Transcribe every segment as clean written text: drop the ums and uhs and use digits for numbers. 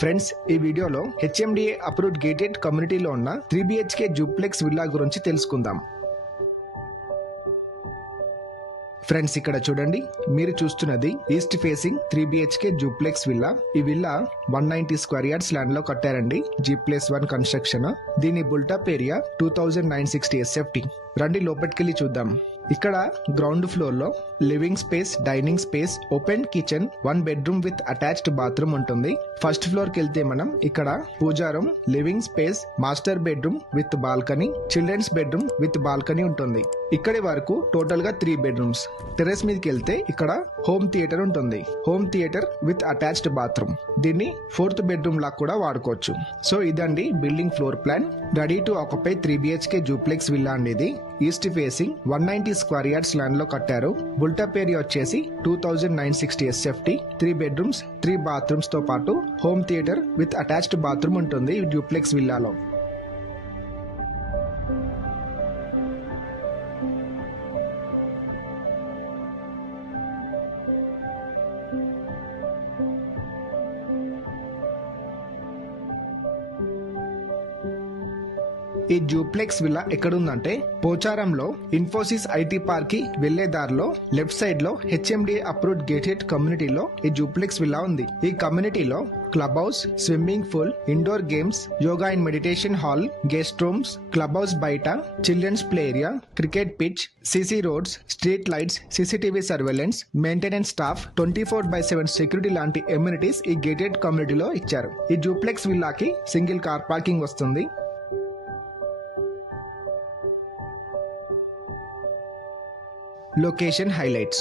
Friends, ఈ వీడియోలో HMDA approved gated కమ్యూనిటీలో ఉన్న 3 BHK డూప్లెక్స్ విల్లా గురించి తెలుసుకుందాం. ఫ్రెండ్స్, ఇక్కడ చూడండి, మీరు చూస్తున్నది east facing 3 BHK duplex villa. ఈ విల్లా 190 స్క్వేర్ యార్డ్స్ ల్యాండ్ లో కట్టారండి. G+1 construction. దీని బుల్టప్ ఏరియా 2960 SFT. రండి లోపలికెళ్ళి చూద్దాం. ఇక్కడ గ్రౌండ్ ఫ్లోర్ లో living space, dining space, open kitchen, 1 bedroom with attached bathroom ఉంటుంది. ఫస్ట్ ఫ్లోర్ కి వెళ్తే మనం ఇక్కడ puja room, living space, master bedroom with balcony, children's bedroom with balcony ఉంటుంది. ఇక్కడి వరకు టోటల్ గా 3 బెడ్రూమ్స్. టెర్రస్ మీదకి వెళ్తే ఇక్కడ హోమ్ థియేటర్ ఉంటుంది. Home theatre with attached bathroom. దీన్ని 4th బెడ్రూమ్ లా కూడా వాడుకోవచ్చు. సో ఇదండి building floor plan. Ready to occupy 3 BHK duplex villa అనేది east facing 190 square yards land లో కట్టారు. బుల్టప్ ఏరియా వచ్చేసి 2960 SFT. 3 బెడ్రూమ్స్, 3 బాత్రూమ్స్ తో పాటు home theatre with attached bathroom ఉంటుంది ఈ డూప్లెక్స్ విల్లాలో. ఈ డూప్లెక్స్ విల్లా ఎక్కడుందంటే పోచారంలో ఇన్ఫోసిస్ ఐటీ పార్క్ కి వెళ్లే దారిలో లెఫ్ట్ సైడ్ లో హెచ్ఎండిఏ అప్రూవ్డ్ గేటెడ్ కమ్యూనిటీలో ఈ డూప్లెక్స్ విల్లా ఉంది. ఈ కమ్యూనిటీలో club house, swimming pool, indoor games, yoga and meditation hall, guest rooms, club house బయట children's play area, cricket pitch, CC roads, street lights, CCTV surveillance, maintenance staff, 24/7 security లాంటి amenities ఈ gated కమ్యూనిటీలో ఇచ్చారు. ఈ duplex విల్లాకి single car parking వస్తుంది. Location highlights.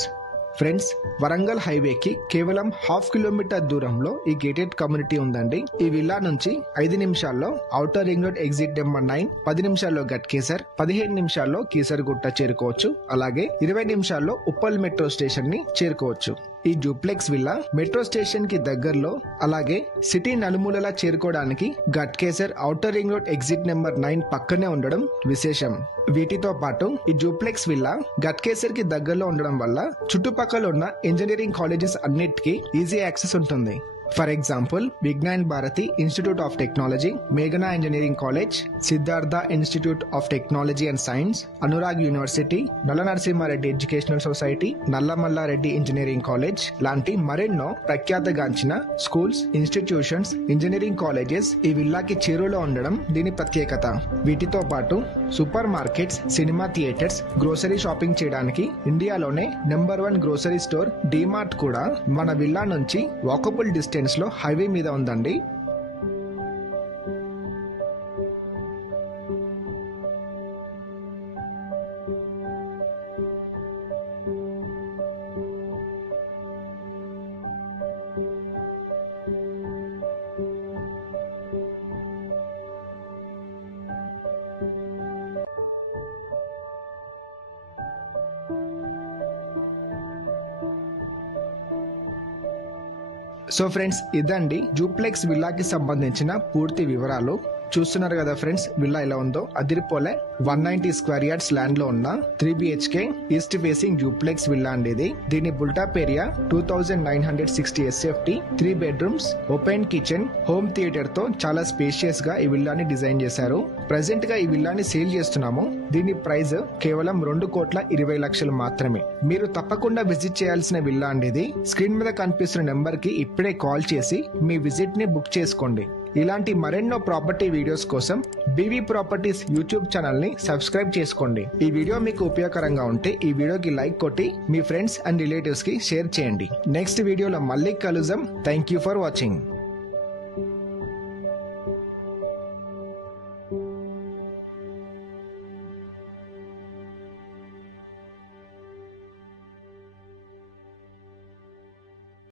Friends, Warangal హైవేకి కేవలం 1/2 కిలోమీటర్ దూరంలో ఈ గేటెడ్ కమ్యూనిటీ ఉందండి. ఈ విల్లా నుంచి 5 నిమిషాల్లో outer ring road exit number 9, 10 నిమిషాల్లో గట్కేసర్, 15 నిమిషాల్లో కీసరగుట్ట చేరుకోవచ్చు. అలాగే 20 నిమిషాల్లో ఉప్పల్ మెట్రో స్టేషన్ ని చేరుకోవచ్చు. ఈ డూప్లెక్స్ విల్లా మెట్రో స్టేషన్ కి దగ్గరలో, అలాగే సిటీ నలుమూలలా చేరుకోవడానికి Ghatkesar outer ring road exit number 9 పక్కనే ఉండడం విశేషం. వీటితో పాటు ఈ డూప్లెక్స్ విల్లా గట్కేసర్ కి దగ్గరలో ఉండడం వల్ల చుట్టుపక్కల ఉన్న ఇంజనీరింగ్ కాలేజెస్ అన్నిటికీ ఈజీ యాక్సెస్ ఉంటుంది. For example, Vignan Bharathi institute of technology, మేఘనా engineering college, Siddhartha institute of technology and science, Anurag university, Nalla Narasimha Reddy educational society, Nalla Malla Reddy engineering college లాంటి మరెన్నో ప్రఖ్యాతగాంచిన స్కూల్స్, ఇన్స్టిట్యూషన్స్, ఇంజనీరింగ్ కాలేజెస్ ఈ విల్లాకి చేరువలో ఉండడం దీని ప్రత్యేకత. వీటితో పాటు super markets, cinema theatres, grocery shopping చేయడానికి ఇండియాలోనే నెంబర్ 1 గ్రోసరీ స్టోర్ డీమార్ట్ కూడా మన విల్లా నుంచి వాకబుల్ డిస్టెన్స్ లో హైవే మీద ఉందండి. సో ఫ్రెండ్స్, ఇదండి డూప్లెక్స్ విల్లాకి సంబంధించిన పూర్తి వివరాలు. చూస్తున్నారు కదా ఫ్రెండ్స్, విల్లా ఎలా ఉందో. అదిరిపోలే 190 స్క్వేర్ యార్డ్స్ ల్యాండ్ లో ఉన్న 3 BHK east facing duplex villa అండి. దీని built up area 2960 SFT, 3 bedrooms, open kitchen, home theatre తో చాలా స్పేషియస్ గా ఈ విల్లాని డిజైన్ చేశారు. ప్రెసెంట్ గా ఈ విల్లాని సేల్ చేస్తున్నాము. దీని ప్రైస్ కేవలం 2,20,00,000 మాత్రమే. మీరు తప్పకుండా విజిట్ చేయాల్సిన విల్లా అండి. స్క్రీన్ మీద కనిపిస్తున్న నెంబర్ కి ఇప్పుడే కాల్ చేసి మీ విజిట్ ని బుక్ చేసుకోండి. ఇలాంటి మరెన్నో ప్రాపర్టీ వీడియోస్ కోసం బీవీ ప్రాపర్టీస్ యూట్యూబ్ ఛానల్ ని సబ్స్క్రైబ్ చేసుకోండి. ఈ వీడియో మీకు ఉపయోగకరంగా ఉంటే ఈ వీడియోకి లైక్ కొట్టి మీ ఫ్రెండ్స్ అండ్ రిలేటివ్స్ కి షేర్ చేయండి. నెక్స్ట్ వీడియోలో మళ్ళీ కలుద్దాం. Thank you for watching.